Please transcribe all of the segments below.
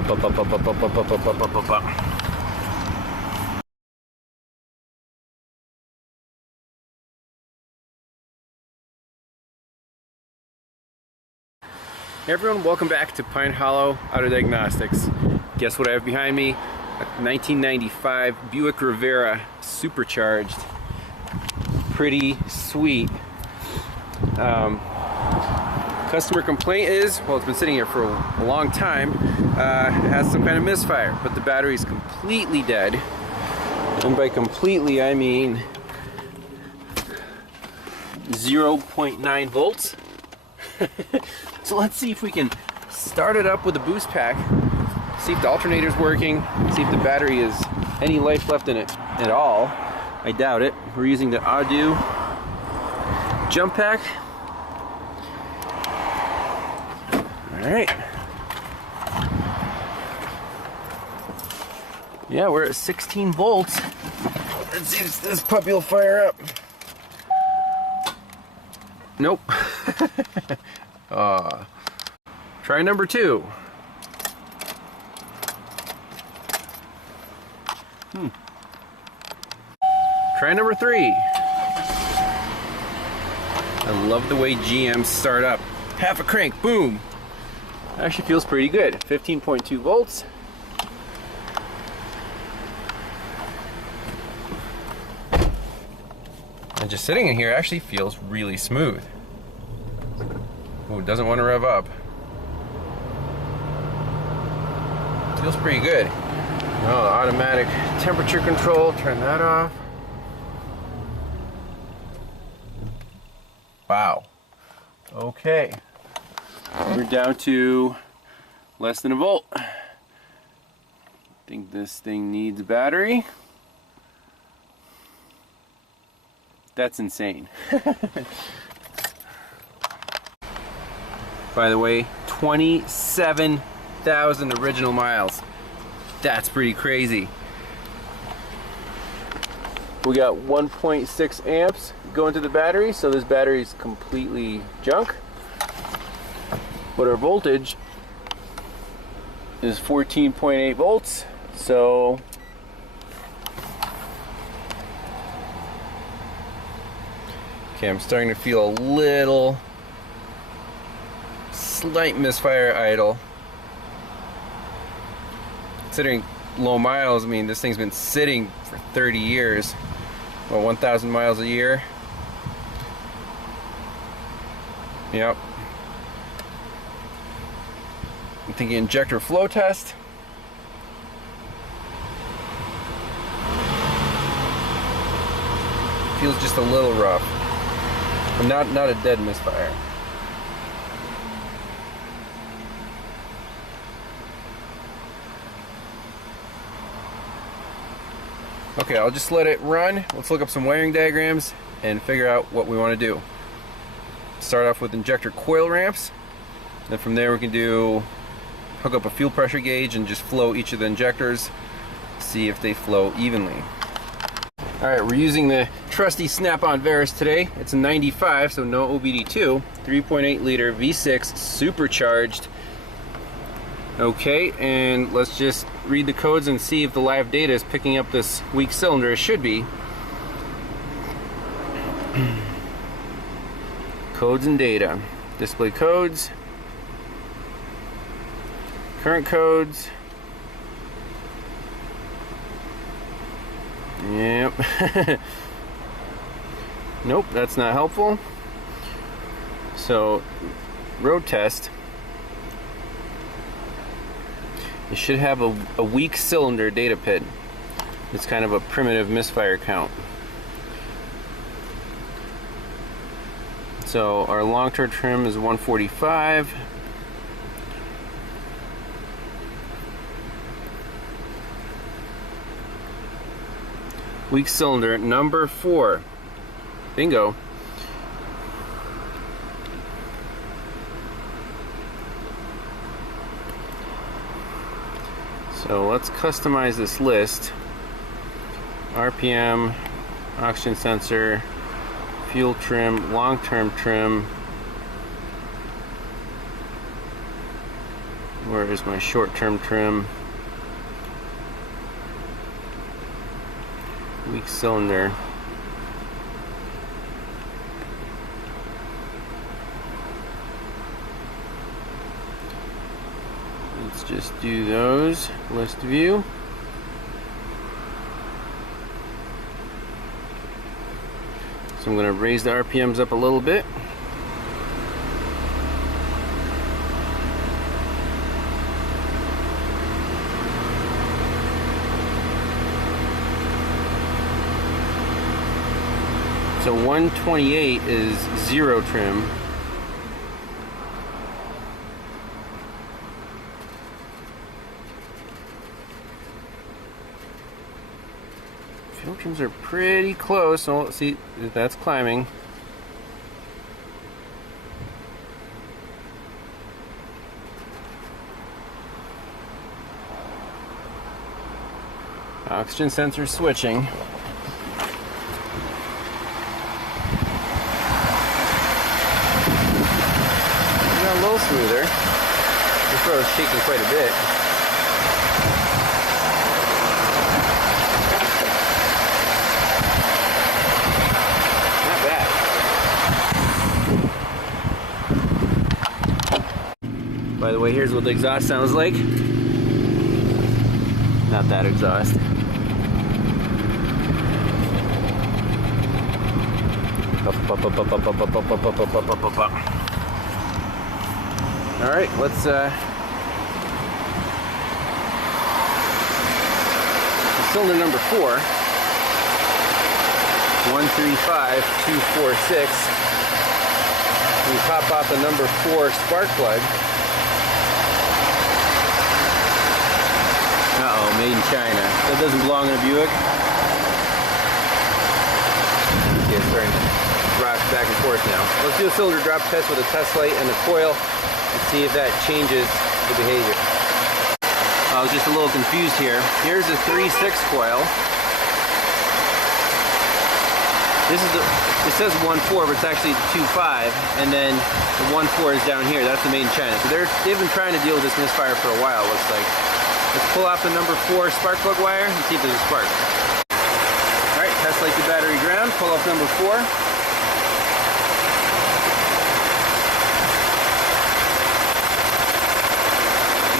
Hey everyone, welcome back to Pine Hollow Auto Diagnostics. Guess what I have behind me? A 1995 Buick Riviera Supercharged. Pretty sweet. Customer complaint is, well, it's been sitting here for a long time. It has some kind of misfire, but the battery is completely dead. And by completely, I mean 0.9 volts. So let's see if we can start it up with a boost pack, see if the alternator's working, see if the battery has any life left in it at all. I doubt it. We're using the Audu jump pack. Alright. Yeah, we're at 16 volts. Let's see if this puppy will fire up. Nope. Try number 2. Try number 3. I love the way GMs start up. Half a crank, boom. Actually feels pretty good. 15.2 volts. And just sitting in here actually feels really smooth. Ooh, doesn't want to rev up. Feels pretty good. Oh, the automatic temperature control, turn that off. Wow. Okay. We're down to less than a volt. I think this thing needs a battery. That's insane. By the way, 27,000 original miles. That's pretty crazy. We got 1.6 amps going to the battery, so this battery is completely junk. But our voltage is 14.8 volts, so okay, I'm starting to feel a little slight misfire idle. Considering low miles, I mean, this thing's been sitting for 30 years. Well, 1,000 miles a year. Yep. I'm thinking injector flow test. Feels just a little rough. But not a dead misfire. Okay, I'll just let it run. Let's look up some wiring diagrams and figure out what we want to do. Start off with injector coil ramps. Then from there we can hook up a fuel pressure gauge and just flow each of the injectors, see if they flow evenly. Alright, we're using the trusty Snap-on Verus today. It's a 95, so no OBD2, 3.8 liter V6 supercharged. Okay, and let's just read the codes and see if the live data is picking up this weak cylinder. It should be. Codes and data. Display codes. Current codes. Yep. Nope, that's not helpful. So, road test. You should have a weak cylinder data pin. It's kind of a primitive misfire count. So our long-term trim is 145. Weak cylinder number 4. Bingo. So let's customize this list. RPM, oxygen sensor, fuel trim, long-term trim, Where is my short-term trim? Weak cylinder. Let's just do those. List view. So I'm going to raise the RPMs up a little bit. So 128 is zero trim. Fuel trims are pretty close, so let's see if that's climbing. Oxygen sensor switching. A little smoother. This road is shaking quite a bit. Not bad. By the way, here's what the exhaust sounds like. Not that exhaust. All right, let's cylinder number 4, 135246. We pop off the number 4 spark plug. Uh-oh, made in China. That doesn't belong in a Buick. Okay, it's starting to rock back and forth now. Let's do a cylinder drop test with a test light and a coil. Let's see if that changes the behavior. I was just a little confused here. Here's a 3.6 coil. This is it says 1.4, but it's actually 2.5, and then the 1.4 is down here. That's the made in China. So they've been trying to deal with this Misfire for a while, looks like. Let's pull off the number 4 spark plug wire and see if there's a spark. All right, test light the battery ground. Pull off number 4.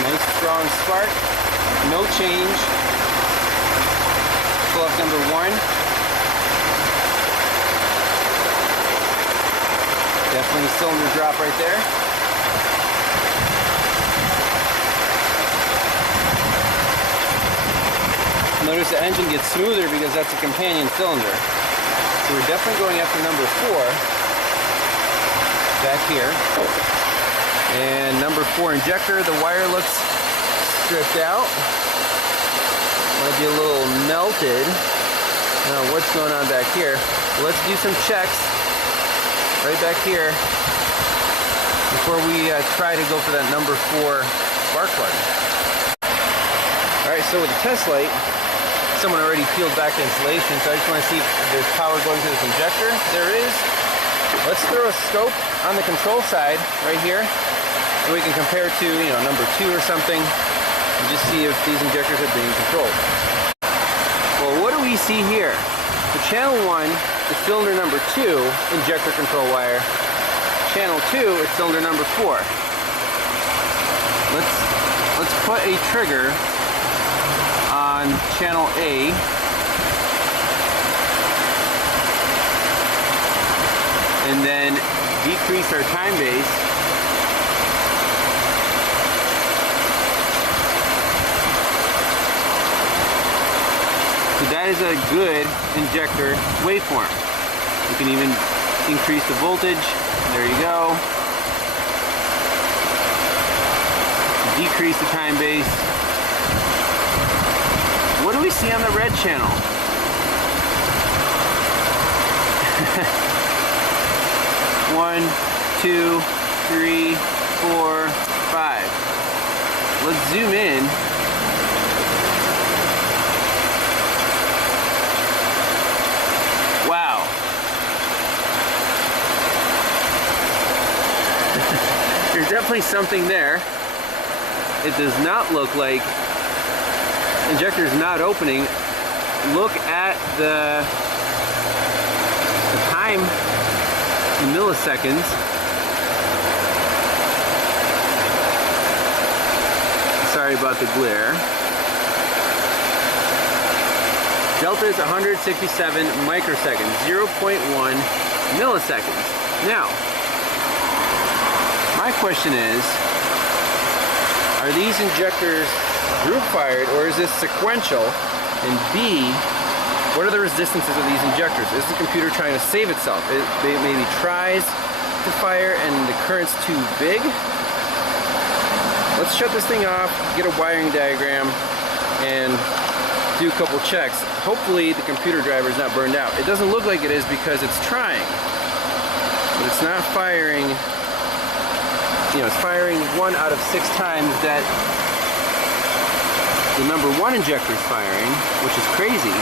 Nice strong spark, no change. Pull up number 1. Definitely a cylinder drop right there. Notice the engine gets smoother because that's a companion cylinder. So we're definitely going after number 4 back here. And number 4 injector, the wire looks stripped out. Might be a little melted. Now what's going on back here? Well, let's do some checks right back here before we try to go for that number 4 spark plug. Alright, so with the test light, someone already peeled back the insulation, so I just want to see if there's power going to this injector. There is. Let's throw a scope on the control side right here. So we can compare to, number 2 or something, and just see if these injectors are being controlled. Well, what do we see here? For channel 1, it's cylinder number 2, injector control wire. Channel 2, it's cylinder number 4. Let's put a trigger on channel A. And then decrease our time base. So that is a good injector waveform. You can even increase the voltage. There you go. Decrease the time base. What do we see on the red channel? One, 2, 3, 4, 5. Let's zoom in. Wow. There's definitely something there. it does not look like injector is not opening. Look at the time in milliseconds. Sorry about the glare. Delta is 167 microseconds, 0.1 milliseconds. Now, my question is, are these injectors group fired or is this sequential? And B, what are the resistances of these injectors? Is the computer trying to save itself? It maybe tries to fire and the current's too big? Let's shut this thing off, get a wiring diagram, and do a couple checks. Hopefully the computer driver is not burned out. It doesn't look like it is because it's trying, but it's not firing. You know, it's firing 1 out of 6 times that the number 1 injector is firing, which is crazy.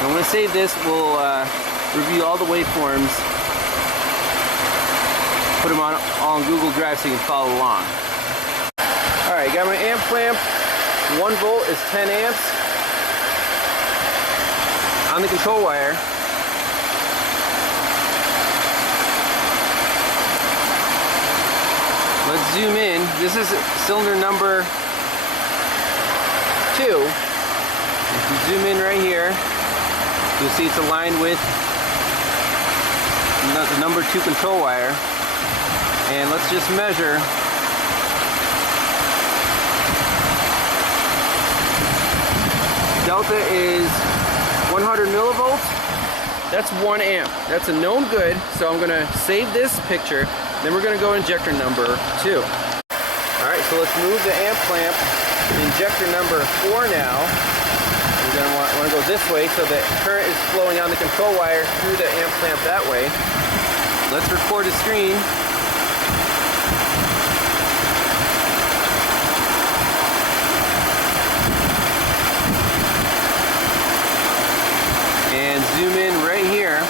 I'm going to save this. We'll review all the waveforms, put them on all on Google Drive so you can follow along. Alright, got my amp clamp. 1 volt is 10 amps. On the control wire, let's zoom in. This is cylinder number 2. If you zoom in right here, you'll see it's aligned with the number 2 control wire. And let's just measure. Delta is 100 millivolts. That's 1 amp. That's a known good, so I'm gonna save this picture. Then we're gonna go injector number 2. All right, so let's move the amp clamp to injector number 4 now. We're gonna want to go this way so that current is flowing on the control wire through the amp clamp that way. Let's record the screen. And zoom in right here.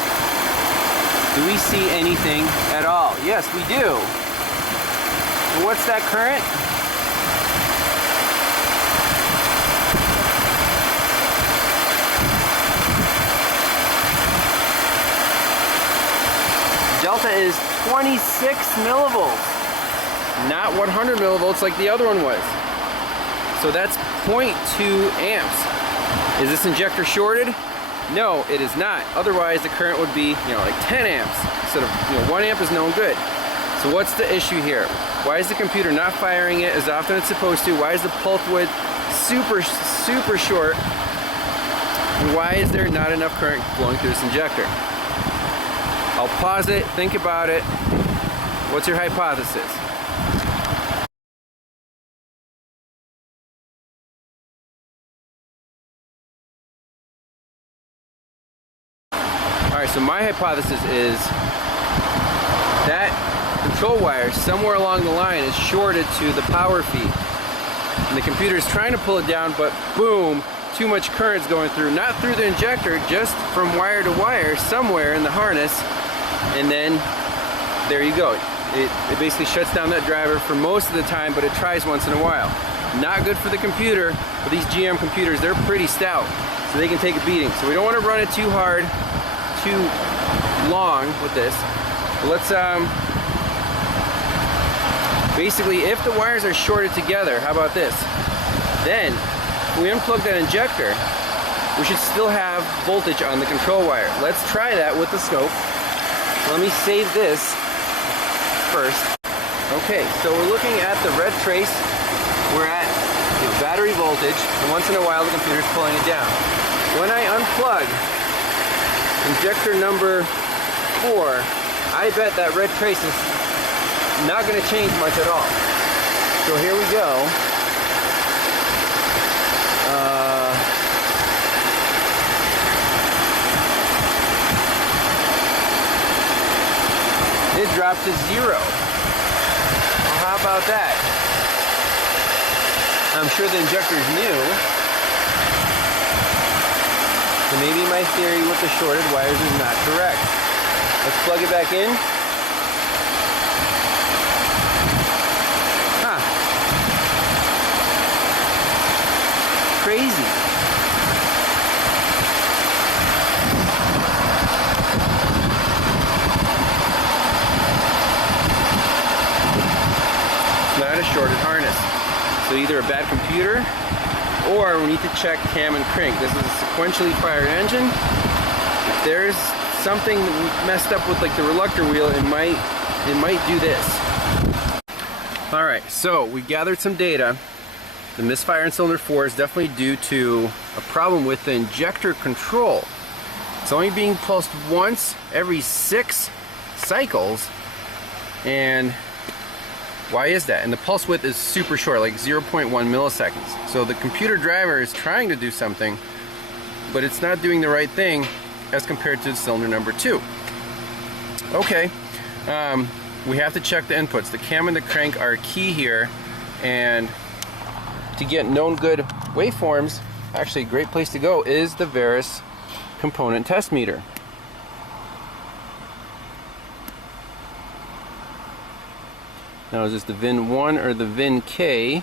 Do we see anything at all? Yes, we do. What's that current? Delta is 26 millivolts, not 100 millivolts like the other one was. So that's 0.2 amps. Is this injector shorted? No, it is not. Otherwise, the current would be, like 10 amps instead of, 1 amp is known good. So what's the issue here? Why is the computer not firing it as often as it's supposed to? Why is the pulse width super short? And why is there not enough current flowing through this injector? I'll pause it, think about it. What's your hypothesis? Alright, so my hypothesis is that control wire somewhere along the line is shorted to the power feed. And the computer is trying to pull it down, but boom, too much current's going through. Not through the injector, just from wire to wire somewhere in the harness. And then there you go. It basically shuts down that driver for most of the time, but it tries once in a while. Not good for the computer, but these GM computers, they're pretty stout, so they can take a beating. So we don't want to run it too hard, too long with this. But let's basically, if the wires are shorted together, how about this? Then if we unplug that injector, we should still have voltage on the control wire. Let's try that with the scope. Let me save this first. Okay, so we're looking at the red trace. We're at battery voltage, and once in a while the computer's pulling it down. When I unplug injector number 4, I bet that red trace is not going to change much at all. So here we go. It dropped to 0. Well, how about that? I'm sure the injector is new. So maybe my theory with the shorted wires is not correct. Let's plug it back in. Huh. Crazy. Not a shorted harness. So either a bad computer or we need to check cam and crank. This is a sequentially fired engine. If there's something messed up with like the reluctor wheel, it might do this. Alright, so we gathered some data. The misfire in cylinder 4 is definitely due to a problem with the injector control. It's only being pulsed once every 6 cycles, and why is that? And the pulse width is super short, like 0.1 milliseconds. So the computer driver is trying to do something, but it's not doing the right thing as compared to cylinder number 2. Okay, we have to check the inputs. The cam and the crank are key here, and to get known good waveforms, actually a great place to go is the Veris component test meter. Now, is this the VIN 1 or the VIN K?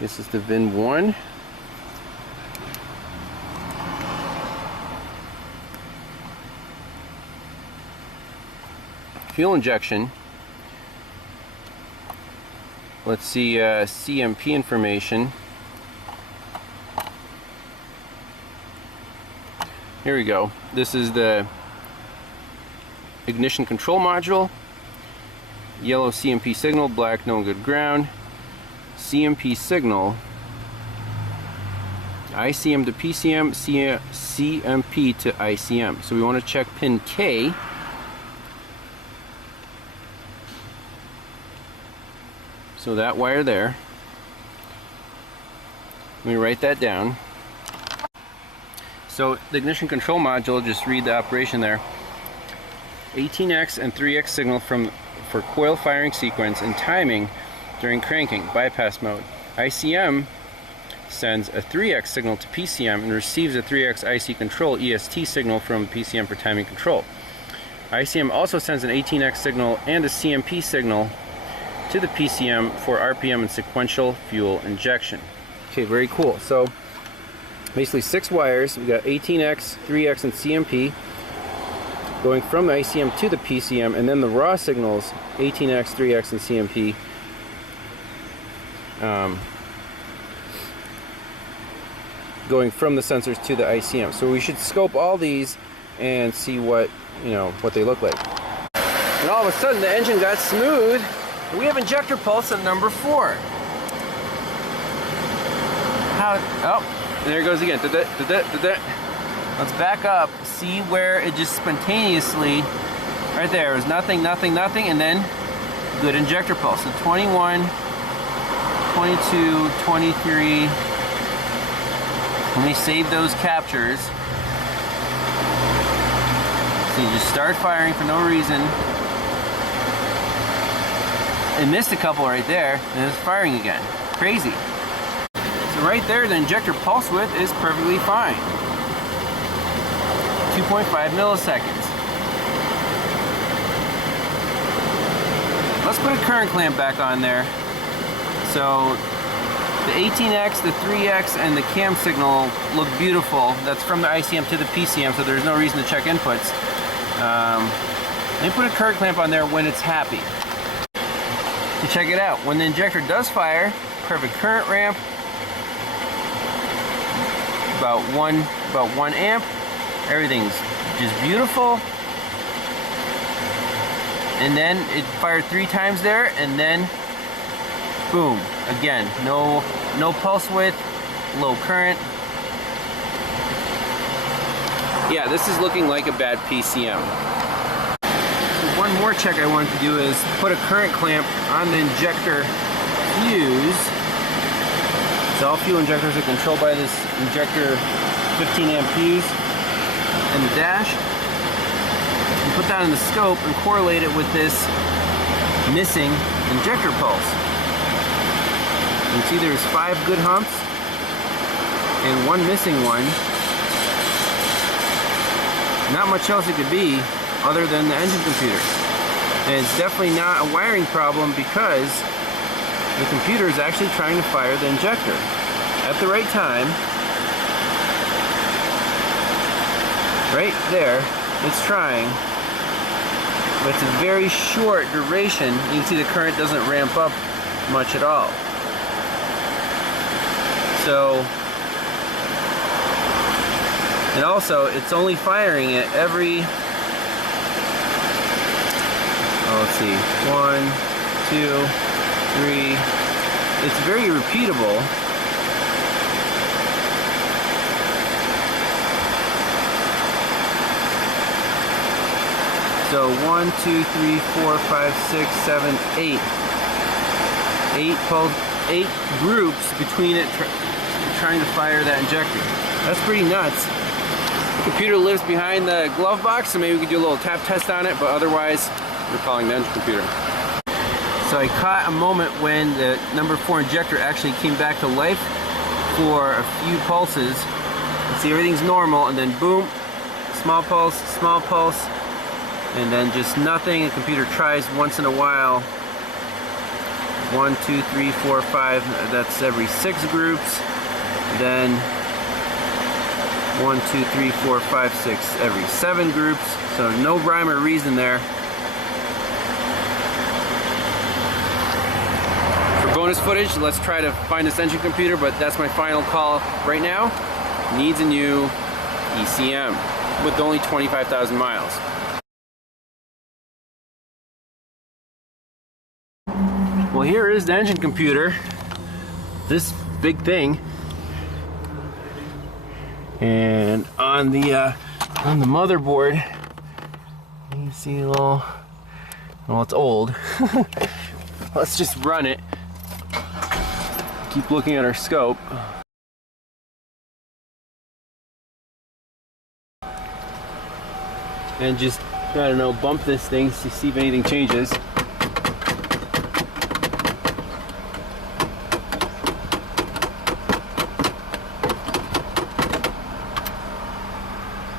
This is the VIN 1. Fuel injection. Let's see CMP information. Here we go. This is the ignition control module. Yellow CMP signal, black no good ground. CMP signal. ICM to PCM, CMP to ICM. So we want to check pin K. So that wire there. Let me write that down. So the ignition control module, just read the operation there. 18X and 3X signal for coil firing sequence and timing during cranking, bypass mode. ICM sends a 3X signal to PCM and receives a 3X IC control EST signal from PCM for timing control. ICM also sends an 18X signal and a CMP signal to the PCM for RPM and sequential fuel injection. Okay, very cool. So basically 6 wires. We got 18X, 3X, and CMP going from the ICM to the PCM, and then the raw signals 18X, 3X, and CMP going from the sensors to the ICM. So we should scope all these and see what they look like. And all of a sudden the engine got smooth. We have injector pulse at number 4. Oh, there it goes again. Let's back up. See where it just spontaneously, right there, it was nothing, nothing, nothing, and then good injector pulse. So 21, 22, 23. Let me save those captures. So you just start firing for no reason. It missed a couple right there, and it's firing again. Crazy. So right there, the injector pulse width is perfectly fine. 2.5 milliseconds. Let's put a current clamp back on there. So the 18X, the 3X, and the cam signal look beautiful. That's from the ICM to the PCM, so there's no reason to check inputs. Let me put a current clamp on there when it's happy. To check it out, when the injector does fire, perfect current ramp, about one amp. Everything's just beautiful. And then it fired 3 times there, and then boom, again, no pulse width, low current. Yeah, this is looking like a bad PCM. So one more check I wanted to do is put a current clamp on the injector fuse. So all fuel injectors are controlled by this injector 15 amp fuse in the dash. And put that in the scope and correlate it with this missing injector pulse. You can see there's 5 good humps. and one missing one. Not much else it could be other than the engine computer. And it's definitely not a wiring problem because the computer is actually trying to fire the injector at the right time. Right there, it's trying. But it's a very short duration. You can see the current doesn't ramp up much at all. So, and also it's only firing it every, let's see, 1, 2, 3. It's very repeatable. So 1, 2, 3, 4, 5, 6, 7, 8. 8 groups between it trying to fire that injector. That's pretty nuts. The computer lives behind the glove box, so maybe we could do a little tap test on it, but otherwise we're calling the engine computer. So I caught a moment when the number 4 injector actually came back to life for a few pulses. You see everything's normal, and then boom, small pulse, and then just nothing. The computer tries once in a while. 1, 2, 3, 4, 5, that's every 6 groups. Then 1, 2, 3, 4, 5, 6 every 7 groups. So no rhyme or reason there. For bonus footage, let's try to find this engine computer, but that's my final call right now. Needs a new ECM with only 25,000 miles. Well, here is the engine computer, this big thing, and on the motherboard, you see a little. Well, it's old. Let's just run it. Keep looking at our scope. And just, I don't know, bump this thing to see if anything changes.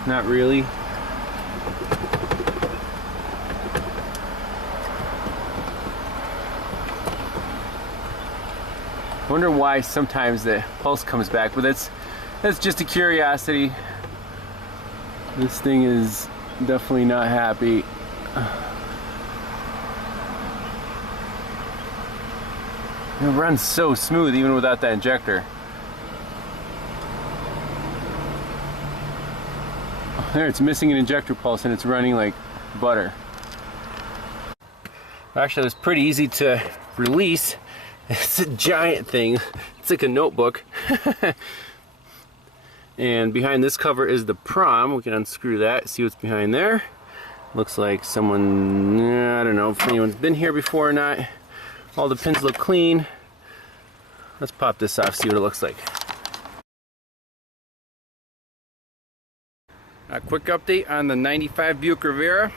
Not really. I wonder why sometimes the pulse comes back, but that's just a curiosity. This thing is definitely not happy. It runs so smooth even without that injector. There, it's missing an injector pulse and it's running like butter. Actually, it was pretty easy to release. It's a giant thing. It's like a notebook. And behind this cover is the prom. We can unscrew that, see what's behind there. Looks like someone, I don't know if anyone's been here before or not. All the pins look clean. Let's pop this off, see what it looks like. A quick update on the 95 Buick Riviera.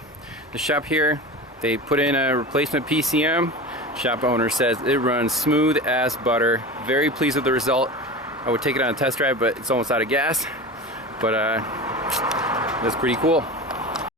The shop here, they put in a replacement PCM. Shop owner says it runs smooth as butter. Very pleased with the result. I would take it on a test drive, but it's almost out of gas. But that's pretty cool.